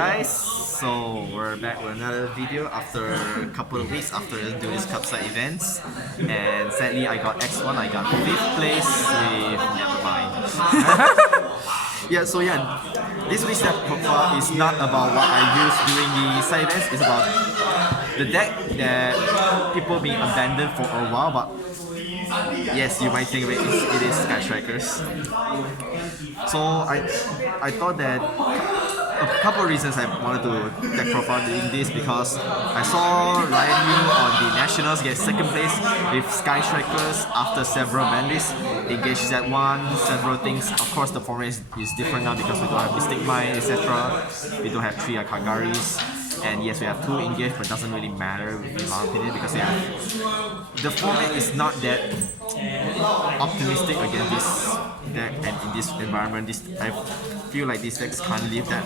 guys, so we're back with another video after a couple of weeks after doing this Cupside events, and sadly I got X1, I got 5th place with never mind. This week's deck profile is not about what I used during the side events, it's about the deck that people being abandoned for a while, but yes, you might think of it is Sky Strikers. So I thought that a couple of reasons I wanted to deck profile doing this, because I saw Ryan Yu on the Nationals get 2nd place with Sky Strikers after several ban lists, engage Z1, several things. Of course the format is different now because we don't have Mystic Mine, etc. We don't have 3 Akagaris. And yes, we have 2 engage, but it doesn't really matter in my opinion, because the format is not that optimistic against this deck, and in this environment, I feel like these decks can't live that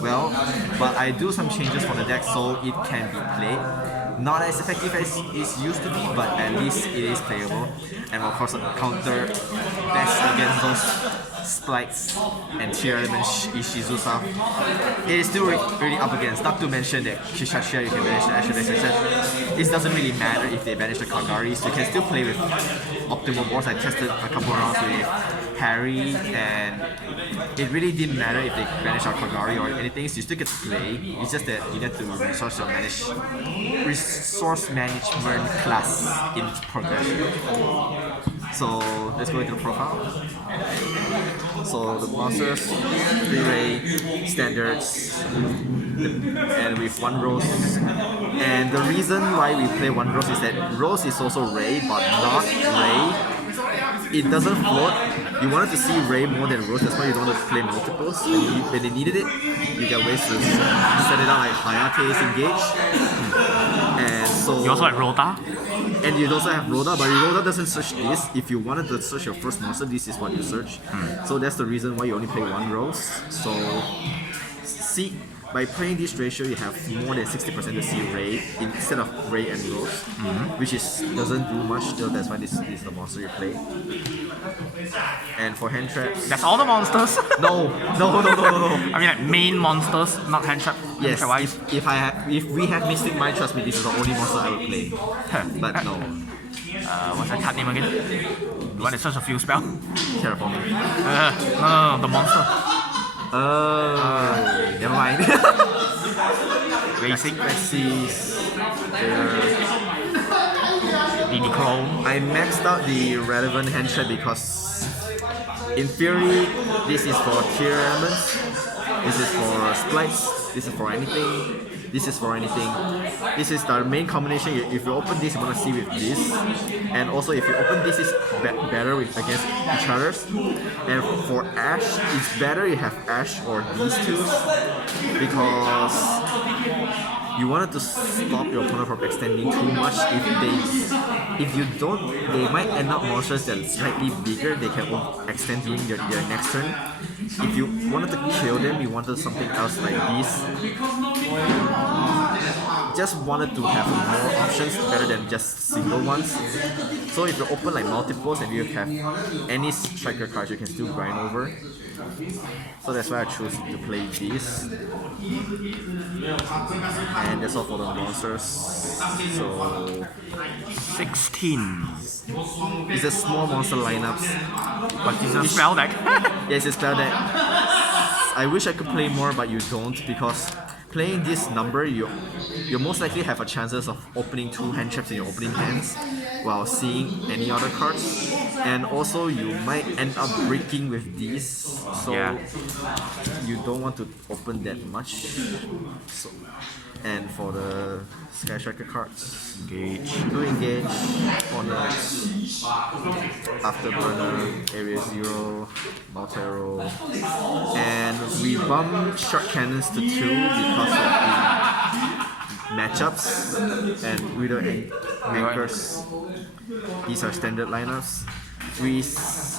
well. But I do some changes for the deck so it can be played. Not as effective as it used to be, but at least it is playable. And of course, counter best against those Splites and Tier Element Ishizusa. It is still really up against, not to mention that Kishashia, you can banish the Ashes, etc. It doesn't really matter if they banish the Kagaris, you can still play with optimal boards. I tested a couple rounds with Harry, and it really didn't matter if they banish our Kagari or anything, so you still get to play. It's just that you need to resource management class in progression. So let's go into the profile. So the monsters, 3-ray, standards, and with 1 Rose. And the reason why we play 1 Rose is that Rose is also Ray, but not Ray. It doesn't float. You wanted to see Ray more than Rose, that's why you don't want to play multiples. And when they needed it, you get ways to set it out like Hayate's engage. And so you also have Rhoda? And you also have Rhoda, but Rhoda doesn't search this. If you wanted to search your first monster, this is what you search. So that's the reason why you only play 1 Rose. So see, by playing this ratio, you have more than 60% to see Ray instead of Ray and Rose, which doesn't do much still. That's why this is the monster you play. And for hand traps, that's all the monsters? No. I mean like main monsters, not hand trap. Yes, if we have Mystic Mine, trust me, this is the only monster I would play. But no. What's that card name again? The one that search a few spell? Terraforming. No, the monster. Never mind. Racing. Let's see. DD Chrome. I maxed out the relevant hand trap because, in theory, this is for tier elements. This is for splites. This is for anything. This is for anything. This is the main combination. If you open this, you want to see with this, and also if you open this, is better with against each other's. And for Ash, it's better you have Ash or these two, because you wanted to stop your opponent from extending too much. If you don't, they might end up monsters that are slightly bigger. They can extend during their next turn. If you wanted to kill them, you wanted something else like this. Just wanted to have more options better than just single ones. So if you open like multiples and you have any striker cards, you can still grind over. So that's why I choose to play this. And that's all for the monsters. So 16. It's a small monster lineups. But it's a spell deck. Yes, it's a spell deck. I wish I could play more, but you don't, because playing this number, you most likely have a chances of opening 2 hand traps in your opening hands while seeing any other cards, and also you might end up breaking with these, so you don't want to open that much. So, and for the Sky Striker cards, Engage. 2 engage, Onyx, Afterburner, Area 0, Maltero, and we bump Short Cannons to 2 because of the matchups, and Widow and Anchors. These are standard lineups.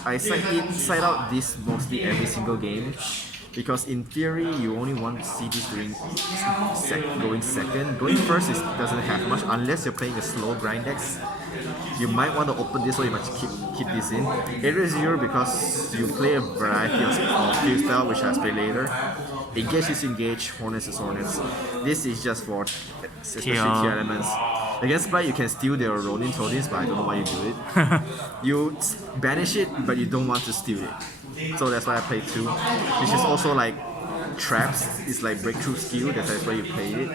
I side out this mostly every single game, Because in theory, you only want to see this during going second. Going first doesn't have much unless you're playing a slow grind decks. You might want to open this, so you must keep this in. Area 0 because you play a variety of field spell, which I'll play later. Engage is engage, Hornets is Hornets. This is just for especially tier elements. Against Sprite, you can steal their Ronin Totins, but I don't know why you do it. You banish it, but you don't want to steal it. So that's why I play 2. Which is also like traps, it's like breakthrough skill, that's why you play it.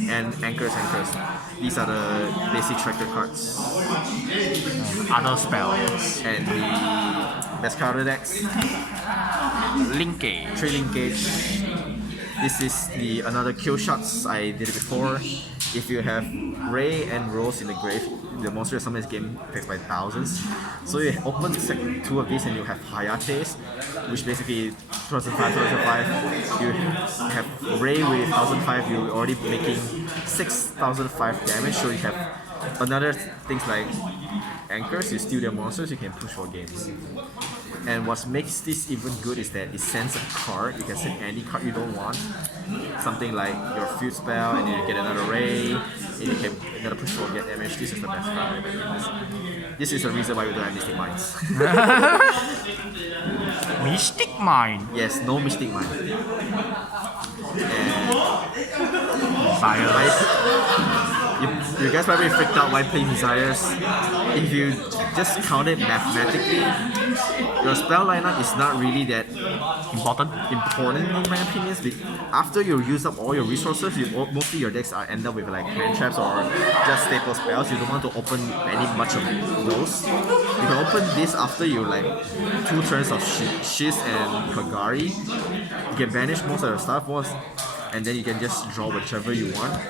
And anchors. These are the basic tracker cards. Other spells. And the best card of the decks. Linkage. 3 linkage. This is the another kill shots I did it before. If you have Ray and Rose in the grave, the monster you summon is game affects by thousands. So you open 2 of these and you have Hayates, which basically 2005. You have Ray with 1005, you're already making 6005 damage. So you have another things like anchors, you steal their monsters, you can push for games. And what makes this even good is that it sends a card. You can send any card you don't want. Something like your field spell, and you get another ray, and you can another push for get damage. This is the best card. This is the reason why we don't have Mystic Minds. Mystic Mind. Yes, no Mystic Mind. And Desires. you guys probably freaked out why play Desires. If you just count it mathematically, your spell lineup is not really that important in my opinion. After you use up all your resources, mostly your decks end up with like hand traps or just staple spells. You don't want to open much of those. You can open this after you like 2 turns of Shiz and Kagari. You can banish most of your stuff, and then you can just draw whichever you want.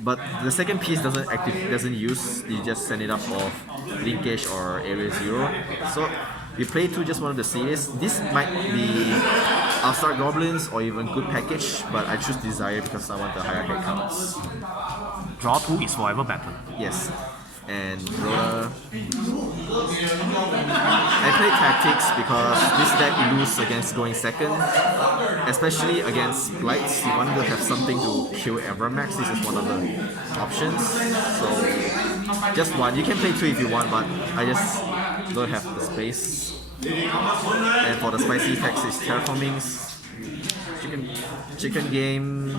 But the second piece doesn't use, you just send it up of linkage or area 0. So you play 2, just wanted to see this. This might be Upstart Goblins or even good package, but I choose Desire because I want the higher head counts. Draw 2 is forever better. Yes. And Rhoda. I play Tactics because this deck loses against going second, especially against Blights. You want to have something to kill Evermax. This is one of the options. So just one. You can play 2 if you want, but I just don't have the space. And for the spicy effects is Terraformings, Chicken Game,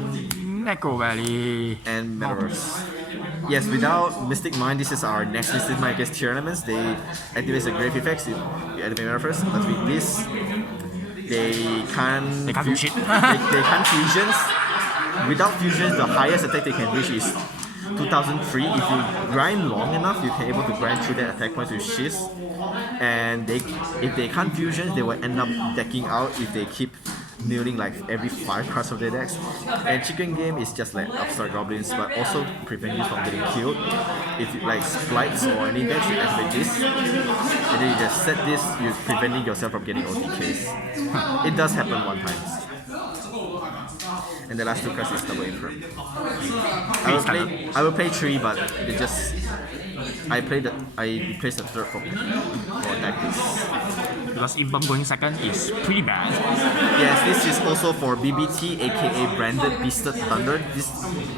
Necro Valley, and Metaverse. Yes, without Mystic Mind, this is our next Mystic Mind against tier elements. They activate the grave effects, you activate Metaverse, but with this, they can't do shit. they can't fusions. Without fusions, the highest attack they can reach is 2003. If you grind long enough, you can able to grind through that attack points with Shiz. And if they can't fusions, they will end up decking out if they keep milling like every 5 cards of their decks. And Chicken Game is just like Upstart Goblins, but also prevent you from getting killed. If you like Splites or any decks, you activate this, and then you just set this, you're preventing yourself from getting OTKs. It does happen 1 time. And the last 2 cards is Double Imperm. I will play 3, but it just I placed the 3rd for Tactics. Because Impum going second is pretty bad. Yes, this is also for BBT, aka Branded Beasted Thunder.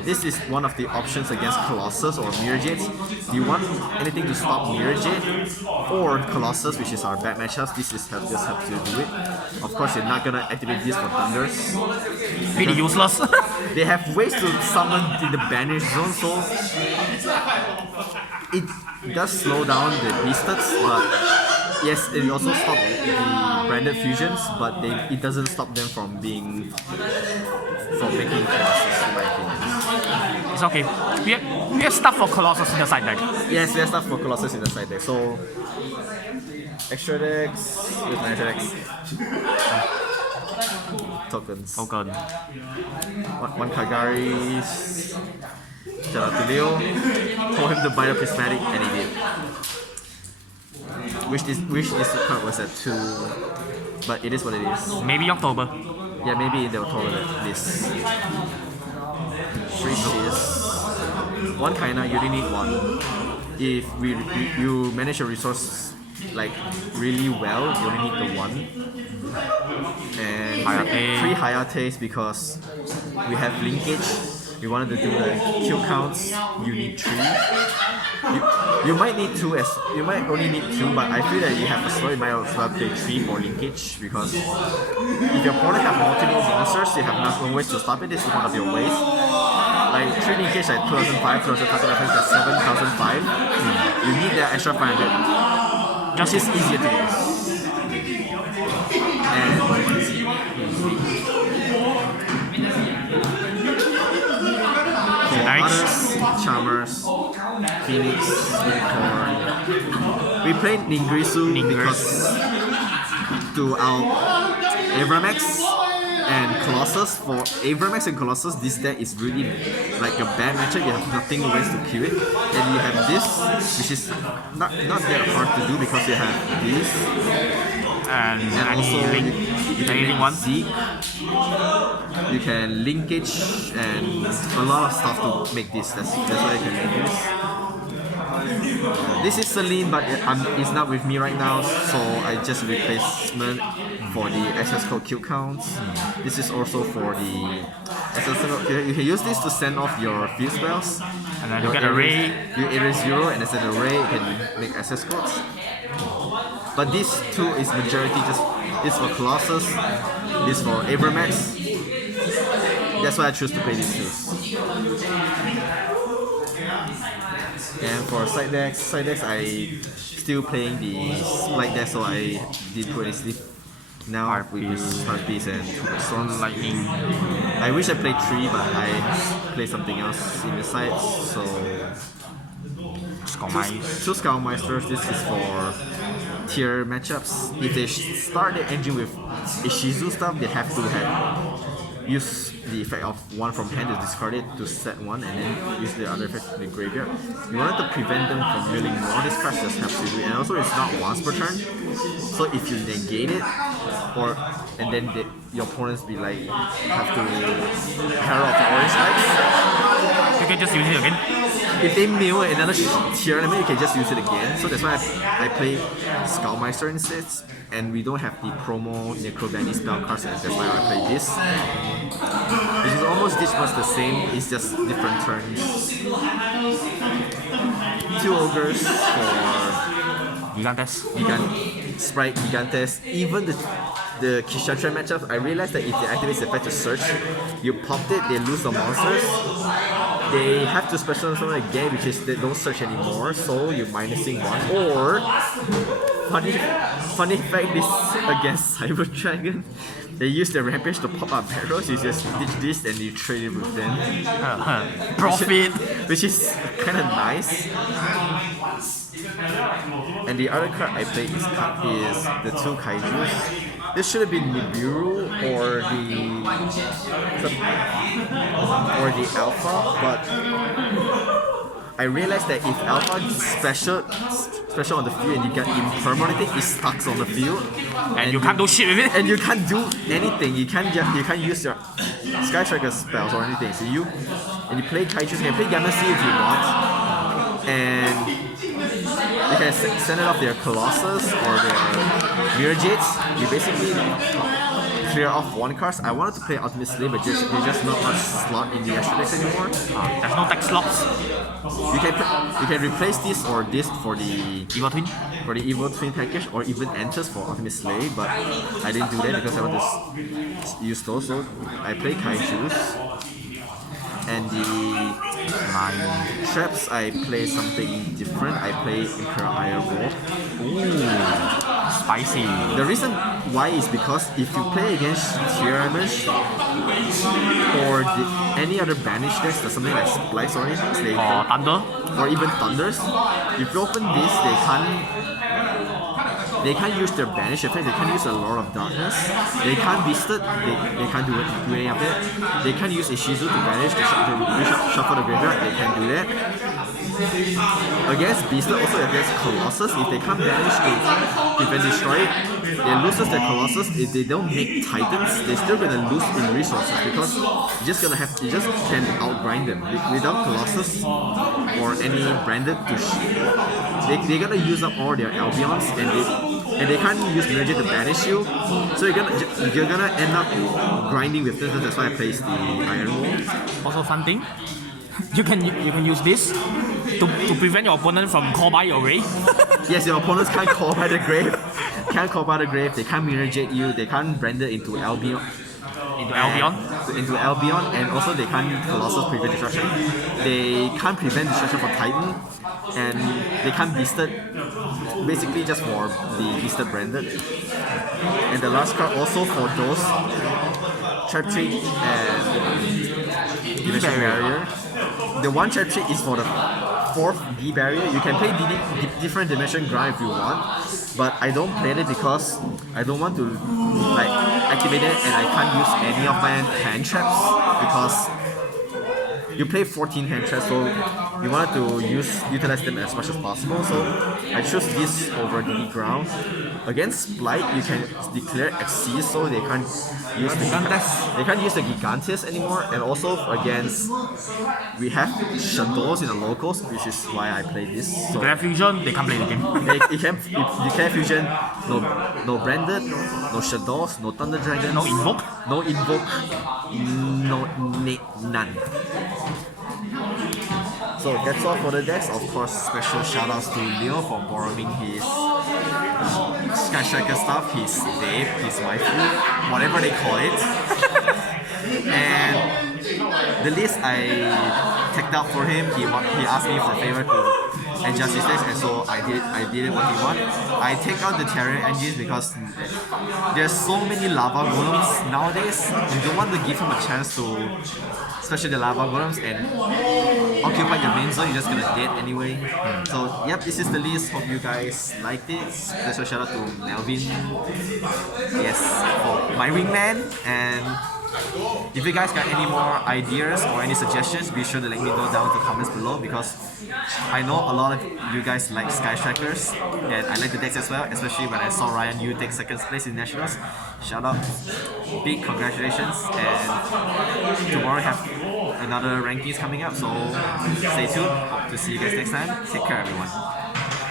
This is one of the options against Colossus or Mirror Jades. Do you want anything to stop Mirror Jade or Colossus, which is our bad matchups? This is just helps you do it. Of course, you're not gonna activate this for Thunders. Pretty useless. They have ways to summon in the banished zone, so it does slow down the Beasteds, but yes, it also stops the branded fusions, but it doesn't stop them from making Colossus, in my opinion. It's okay. We have stuff for Colossus in the side deck. Yes, we have stuff for Colossus in the side deck. So extra decks with my extra decks. Tokens. Token. One Kagari's. Shout out to Leo. Told him to buy the prismatic, and he did. Wish this card was at 2, but it is what it is. Maybe October. Yeah, maybe in the October this. 3 Shiz. 1 Kaina, you only need 1. If you manage your resource like really well, you only need the 1. And 3 Hayates because we have linkage. We wanted to do the kill counts. You need 3. You might need 2 you might only need 2, but I feel that you have a slow, you might as well play 3 for linkage because if your opponent have multiple monsters, you have no ways to stop it. This is one of your ways. Like 3 linkage like 2005, 2005, that's 7005. You need that extra 500. Just is easier to use. And others, Charmers, Phoenix, Unicorn. We played Ningrisu because to our Avramax and Colossus. For Avramax and Colossus, this deck is really like a bad matchup. You have nothing ways to kill it. And you have this, which is not that hard to do because you have this. And Also you can anything one. Zeke. You can linkage and a lot of stuff to make this. That's why you can make this. This is Celine, but it's not with me right now, so I just replacement for the access code kill counts. This is also for the access code. You can use this to send off your field spells. And then you get array. You erase 0 and as an array you can make access codes. But this too is majority just this for Colossus, this for Avramax. That's why I choose to play these two. And for side decks I still playing the light deck, so I did put a sleep now with this Harpies and Storm Lightning. I wish I played 3, but I played something else in the side, so two Scoutmeisters. This is for tier matchups. If they start the engine with Ishizu stuff, they have to use the effect of 1 from hand to discard it to set 1 and then use the other effect in the graveyard. You wanted to prevent them from milling more, this card just helps you do it. And also it's not once per turn, so if you negate it, and then your opponents be like, have to Herald the orange lights. You can just use it again. If they mill another tier element, you can just use it again. So that's why I play Scoutmeister instead, and we don't have the promo Necrobandit spell cards, and that's why I play this. Which is almost this much the same, it's just different turns. 2 Ogres for Gigantes. Sprite, Gigantes. Even the Kishatra matchup, I realized that if they activate the effect to search, you popped it, they lose the monsters. They have to special summon again, which is they don't search anymore, so you're minusing 1. Or funny fact, this against Cyber Dragon, they use the Rampage to pop up barrels. You just ditch this and you trade it with them. Profit! Which is kind of nice. And the other card I played is the 2 Kaijus. This should have been Nibiru or the Alpha, but I realized that if Alpha gets special on the field and you get impermanent, it stuck on the field, and you can't do shit with it. And you can't do anything. You can't use your Sky Striker spells or anything. So you play Kaijus, you can play Yamasi if you want, and you can send it off their Colossus or their Mirror Jades. You basically clear off 1 card. I wanted to play Ultimate Slave, but there's just not much slot in the extra decks anymore. There's no deck slots. You can replace this or this for the Evil Twin? For the Evil Twin package, or even Enters for Ultimate Slave, but I didn't do that because I want to use those. So I play Kaijus. And the traps, I play something different. I play Imperial Iron Wolf. Ooh, spicy. The reason why is because if you play against Tyrannish or any other banish decks, there's something like Splice or anything, or Thunder, or even Thunders, if you open this, they can't use their banish effect, they can't use a Lord of Darkness, they can't beast it, they can't do any of that, they can't use Ishizu to banish, to shuffle the graveyard, they can't do that. Against Beastlet, also against Colossus, if they can't banish to prevent destroy it, they loses their Colossus. If they don't make Titans, they're still gonna lose in resources because you just can outgrind them. Without Colossus or any branded to they're gonna use up all their Albions, and they can't use Mirage to banish you. So you're gonna end up grinding with this. That's why I placed the Iron Wall. Also fun thing, you can use this to prevent your opponent from call by your grave. Yes, your opponents can't call by the grave. Can't call by the grave. They can't Mirage you. They can't render into Albion. Into Albion, and also they can't Colossus prevent destruction. They can't prevent destruction from Titan, and they can't Beasted, basically just for the Beasted branded. And the last card also for those Trap Trick and Dimension Barrier. The one Trap Trick is for the 4th D barrier. You can play different Dimension Ground if you want, but I don't play it because I don't want to like activate it, and I can't use any of my hand traps because you play 14 hand traps, so we wanted to utilize them as much as possible. So I chose this over DD Ground. Against Blight, you can declare Xyz, so they can't use the Gigantes anymore. And also against, we have Shadows in the locals, which is why I play this. So Declare Fusion, they can't play the game. you Declare Fusion, no Branded, no Shadows, no Thunder Dragon, No Invoke, none. So that's all for the decks. Of course, special shoutouts to Leo for borrowing his Sky Striker stuff, his babe, his waifu, whatever they call it. And the list I checked out for him, he asked me for a favor to adjust his decks, and so I did what he wanted. I take out the Terror engines because there's so many lava golems nowadays. You don't want to give him a chance to, especially the lava golems, and occupy your main zone. You're just gonna dead anyway. So yep, this is the list. Hope you guys liked it. Special shout out to Melvin, yes, for my wingman. And if you guys got any more ideas or any suggestions, be sure to let me know down in the comments below, because I know a lot of you guys like Sky Strikers, and I like the decks as well, especially when I saw Ryan Yu take 2nd place in Nationals. Shout out, big congratulations, and tomorrow we have another rankings coming up, so stay tuned. Hope to see you guys next time. Take care everyone.